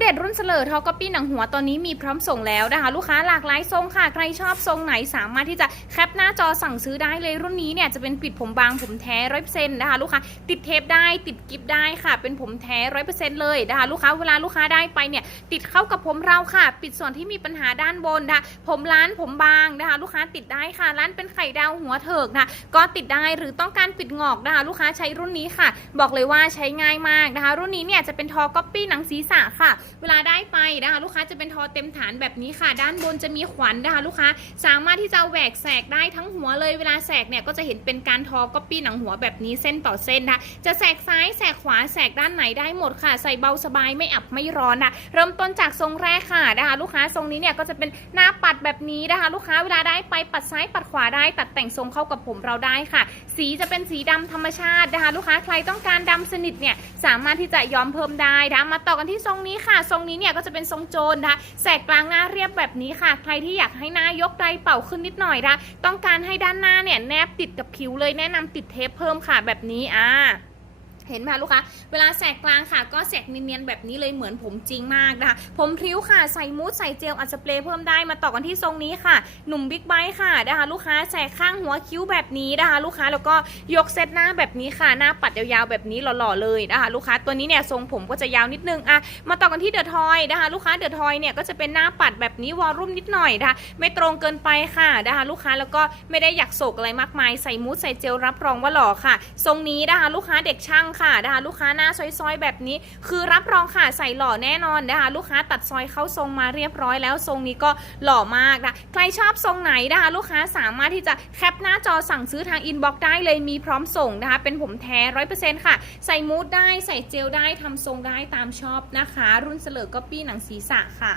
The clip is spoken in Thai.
เดตรุ่นเสลอทอก๊อปปี้หนังหัวตอนนี้มีพร้อมส่งแล้วนะคะ ลูกค้าหลากหลายทรงค่ะ ใครชอบทรงไหนสามารถที่จะแคปหน้าจอสั่งซื้อได้เลยรุ่นนี้เนี่ยจะเป็นปิดผมบางผมแท้ร้อยเปอร์เซ็นต์นะคะลูกค้าติดเทปได้ติดกิฟได้ค่ะ เป็นผมแท้ร้อยเปอร์เซ็นต์เลยนะคะลูกค้าเวลาลูกค้าได้ไปเนี่ยติดเข้ากับผมเราค่ะ ปิดส่วนที่มีปัญหาด้านบนนะคะผมร้านผมบางนะคะลูกค้าติดได้ค่ะร้านเป็นไข่ดาวหัวเถิกนะก็ติดได้หรือต้องการปิดงอกนะคะลูกค้าใช้รุ่นนี้ค่ะ บอกเลยว่าใช้ง่ายมากนะคะ รุ่นนี้เนี่ยจะเป็นทอก๊อปปี้หนังศีรษะค่ะเวลาได้ไปนะคะลูกค้าจะเป็นทอเต็มฐานแบบนี้ค่ะ ด้านบนจะมีขวัญนะคะลูกค้าสามารถที่จะแหวกแสกได้ทั้งหัวเลยเวลาแสกเนี่ยก็จะเห็นเป็นการทอก๊อปปี้หนังหัวแบบนี้เส้นต่อเส้นนะคะจะแสกซ้ายแสกขวาแสกด้านไหนได้หมดค่ะ ใส่เบาสบายไม่อับไม่ร้อนนะเริ่มต้นจากทรงแรกค่ะนะคะลูกค้าทรงนี้เนี่ยก็จะเป็นหน้าปัดแบบนี้นะคะ ลูกค้าเวลาได้ไปปัดซ้ายปัดขวาได้ ตัดแต่งทรงเข้ากับผมเราได้ค่ะ สีจะเป็นสีดำธรรมชาตินะคะลูกค้าใครต้องการดำสนิทเนี่ยสามารถที่จะย้อมเพิ่มได้นะมาต่อกันที่ทรงนี้ค่ะทรงนี้เนี่ยก็จะเป็นทรงโจรนะคะแสกกลางหน้าเรียบแบบนี้ค่ะ ใครที่อยากให้หน้ายกไดเป่าขึ้นนิดหน่อยนะต้องการให้ด้านหน้าเนี่ยแนบติดกับผิวเลยแนะนำติดเทปเพิ่มค่ะแบบนี้อ่า เห็นไหมลูกค้าเวลาแสกกลางค่ะ ก็แสกเนียนๆแบบนี้เลยเหมือนผมจริงมากนะคะ ผมพริ้วค่ะใส่มูสใส่เจลอัดสเปรย์เพิ่มได้มาต่อกันที่ทรงนี้ค่ะ หนุ่มบิ๊กไบค์ค่ะนะคะลูกค้าแสกข้างหัวคิ้วแบบนี้นะคะ ลูกค้าแล้วก็ยกเซตหน้าแบบนี้ค่ะ หน้าปัดยาวๆแบบนี้หล่อๆเลยนะคะ ลูกค้าตัวนี้เนี่ยทรงผมก็จะยาวนิดนึงอะมาต่อกันที่เดอะทอยนะคะ ลูกค้าเดอะทอยเนี่ยก็จะเป็นหน้าปัดแบบนี้วอลลุ่มนิดหน่อยนะคะไม่ตรงเกินไปค่ะนะคะลูกค้าแล้วก็ไม่ได้อยากโศกอะไรมากมายใส่มูสใส่เจลรับรองว่าหล่อค่ะ ทรงนี้นะคะลูกค้าเด็กช่างค่ะนะคะลูกค้าหน้าซอยๆ แบบนี้ คือรับรองค่ะใส่หล่อแน่นอนนะคะลูกค้าตัดซอยเข้าทรงมาเรียบร้อยแล้วทรงนี้ก็หล่อมากนะใครชอบทรงไหนนะคะลูกค้าสามารถที่จะแคปหน้าจอสั่งซื้อทางอินบ็อกซ์ได้เลยมีพร้อมส่งนะคะเป็นผมแท้ร้อยเปอร์เซ็นต์ค่ะ ใส่มูดได้ใส่เจลได้ทำทรงได้ตามชอบนะคะ รุ่นเสลอก็ปี้หนังศีรษะค่ะ